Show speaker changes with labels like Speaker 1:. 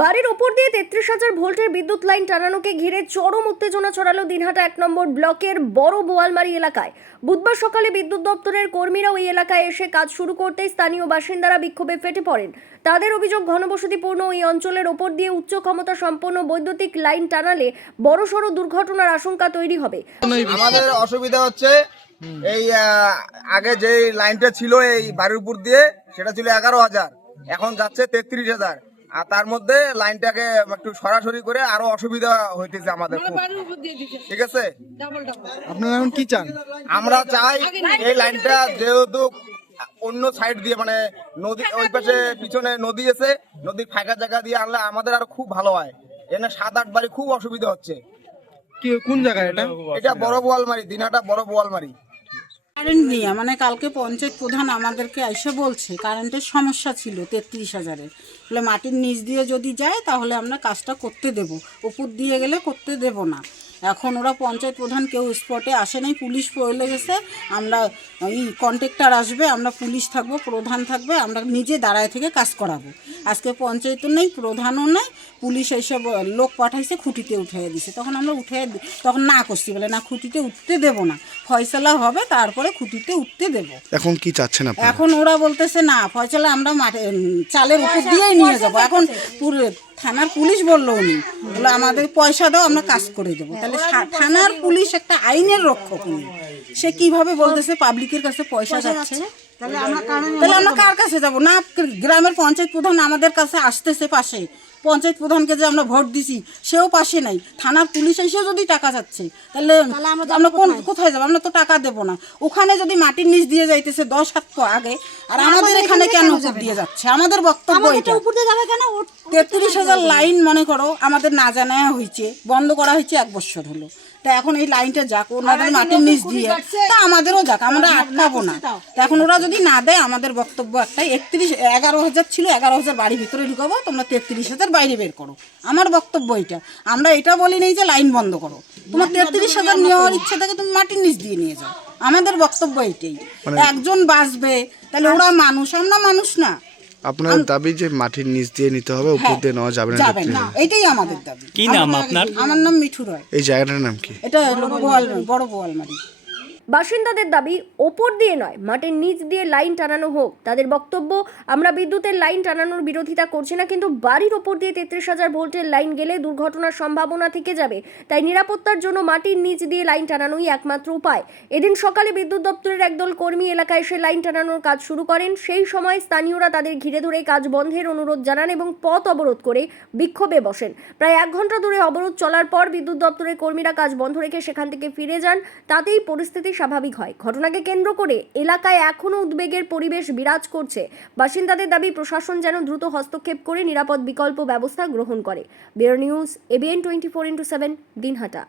Speaker 1: বাড়ির ওপর দিয়ে তেত্রিশ হাজার ভোল্টের বিদ্যুৎ লাইন টানানোকে ঘিরে চরম উত্তেজনা ছড়ালো দিনহাটা এক নম্বর ব্লকের বড় বোয়ালমারি এলাকায়। বুধবার সকালে বিদ্যুৎ দপ্তরের কর্মীরা ওই এলাকায় এসে কাজ শুরু করতেই স্থানীয় বাসিন্দারা বিক্ষোভে ফেটে পড়েন। তাদের অভিযোগ, ঘনবসতিপূর্ণ ওই অঞ্চলের ওপর দিয়ে উচ্চ ক্ষমতা সম্পন্ন বৈদ্যুতিক লাইন টানালে বড়সড় দুর্ঘটনার আশঙ্কা তৈরি হবে।
Speaker 2: আমাদের অসুবিধা হচ্ছে, এই আগে যে লাইনটা ছিল এই বাড়ির উপর দিয়ে, সেটা ছিল এগারো হাজার, এখন যাচ্ছে তেত্রিশ হাজার। আর তার মধ্যে লাইনটাকে একটু সরাসরি করে আরও অসুবিধা হইতেছে আমাদের ঠিক আছে?
Speaker 3: আপনারা এখন কি চান?
Speaker 2: আমরা চাই এই লাইনটা যেহেতু অন্য সাইড দিয়ে মানে নদী ওই পাশে পিছনে নদী আছে নদীর ফাঁকা জায়গা দিয়ে আনলে আমাদের আরও খুব ভালো হয়। এখানে সাত আট বাড়ি খুব অসুবিধা হচ্ছে।
Speaker 3: কোন জায়গায় এটা?
Speaker 2: এটা বড় বোয়ালমারি দিনাটা বড় বোয়ালমারি।
Speaker 4: কারেন্ট নিয়ে মানে কালকে পঞ্চায়েত প্রধান আমাদেরকে এসে বলছে, কারেন্টের সমস্যা ছিল তেত্রিশ হাজারের। বলে মাটির নিচ দিয়ে যদি যায়, তাহলে আমরা কাজটা করতে দেব। উপর দিয়ে গেলে করতে দেব না। এখন ওরা পঞ্চায়েত প্রধান কেউ স্পটে আসে নাই পুলিশ পড়লে গেছে আমরা এই কন্ট্রাক্টর আসবে আমরা পুলিশ থাকব প্রধান থাকবে আমরা নিজে দাঁড়ায় থেকে কাজ করাবো। আজকে পঞ্চায়েতও নেই প্রধানও নেই পুলিশ এইসব লোক পাঠাইছে খুঁটিতে উঠিয়ে দিছে। তখন আমরা উঠে তখন না করছি বলে না খুঁটিতে উঠতে দেব না ফয়সলা হবে তারপরে খুঁটিতে উঠতে দেব।
Speaker 3: এখন কি চাচ্ছেন আপনারা?
Speaker 4: এখন ওরা বলতেছে না ফয়সলা আমরা মাঠে চালের উপর দিয়েই নিয়ে যাব। এখন পুরো থানার পুলিশ বলল উনি বলো আমাদের পয়সা দাও আমরা কাজ করে দেবো। তাহলে থানার পুলিশ একটা আইনের রক্ষক উনি। সে কীভাবে বলতেছে পাবলিকের কাছে পয়সা যাচ্ছে। তাহলে আমরা কার কাছে যাব? না গ্রামের পঞ্চায়েত প্রধান আমাদের কাছে আসতেছে পাশে। পঞ্চায়েত প্রধানকে যে আমরা ভোট দিছি সেও পাশে নাই। থানার পুলিশ এসেও যদি টাকা যাচ্ছে তাহলে আমরা কোন কোথায়? যাব? আমরা তো টাকা দেবো না। ওখানে যদি মাটির নিচ দিয়ে যাইতেছে দশ হাত আগে আর আমাদের এখানে কেন উপর দিয়ে যাচ্ছে? আমাদের বক্তব্য এটা। তেত্রিশ হাজার লাইন মনে করো আমাদের না জানায় হয়েছে বন্ধ করা হয়েছে এক বছর হলো। তা এখন এই লাইনটা যাক ওনাদের মাটির নিচ দিয়ে। তা আমাদেরও যাক আমরা আটকাবো না তা এখন ওরা যদি না দেয় আমাদের বক্তব্য একটাই একত্রিশ এগারো হাজার ছিল এগারো হাজার বাড়ির ভিতরে ঢুকাবো তোমরা তেত্রিশ হাজার বাইরে বের করো। আমার বক্তব্য এটা আমরা এটা বলি নেই যে লাইন বন্ধ করো। তোমার তেত্রিশ হাজার নেওয়ার ইচ্ছে থাকে তুমি মাটির নিচ দিয়ে নিয়ে যাও। আমাদের বক্তব্য এটাই একজন বাঁচবে তাহলে ওরা মানুষ আমরা মানুষ না।
Speaker 3: আপনার দাবি যে মাটির নিচ দিয়ে নিতে হবে উপর দিয়ে নেওয়া যাবে না
Speaker 4: যাবে না। এটাই আমাদের দাবি।
Speaker 5: কি নাম আপনার?
Speaker 4: আমার নাম মিঠু রয়।
Speaker 3: এই জায়গাটার নাম কি?
Speaker 4: এটা বড় বোয়ালমারি
Speaker 1: বাসিন্দাদের দাবি, ওপর দিয়ে নয় মাটির নিচ দিয়ে লাইন টানানো হোক। তাদের বক্তব্য, আমরা বিদ্যুতের লাইন টানানোর বিরোধিতা করছি না, কিন্তু বাড়ির ওপর দিয়ে তেত্রিশ হাজার ভোল্টের লাইন গেলে দুর্ঘটনার সম্ভাবনা থেকে যাবে। তাই নিরাপত্তার জন্য মাটির নিচ দিয়ে লাইন টানানোই একমাত্র উপায়। এদিন সকালে বিদ্যুৎ দপ্তরের একদল কর্মী এলাকায় এসে লাইন টানানোর কাজ শুরু করেন। সেই সময় স্থানীয়রা তাদের ঘিরে ধরে কাজ বন্ধের অনুরোধ জানান এবং পথ অবরোধ করে বিক্ষোভে বসেন। প্রায় এক ঘণ্টা ধরে অবরোধ চলার পর বিদ্যুৎ দপ্তরের কর্মীরা কাজ বন্ধ রেখে সেখান থেকে ফিরে যান। তাতেই পরিস্থিতি স্বাভাবিক হয়। ঘটনাকে কেন্দ্র করে এলাকায় এখনও উদ্বেগের পরিবেশ বিরাজ করছে। বাসিন্দাদের দাবি, প্রশাসন যেন দ্রুত হস্তক্ষেপ করে নিরাপদ বিকল্প ব্যবস্থা গ্রহণ করে। Bureau news ABN twenty four into seven, Dinhata.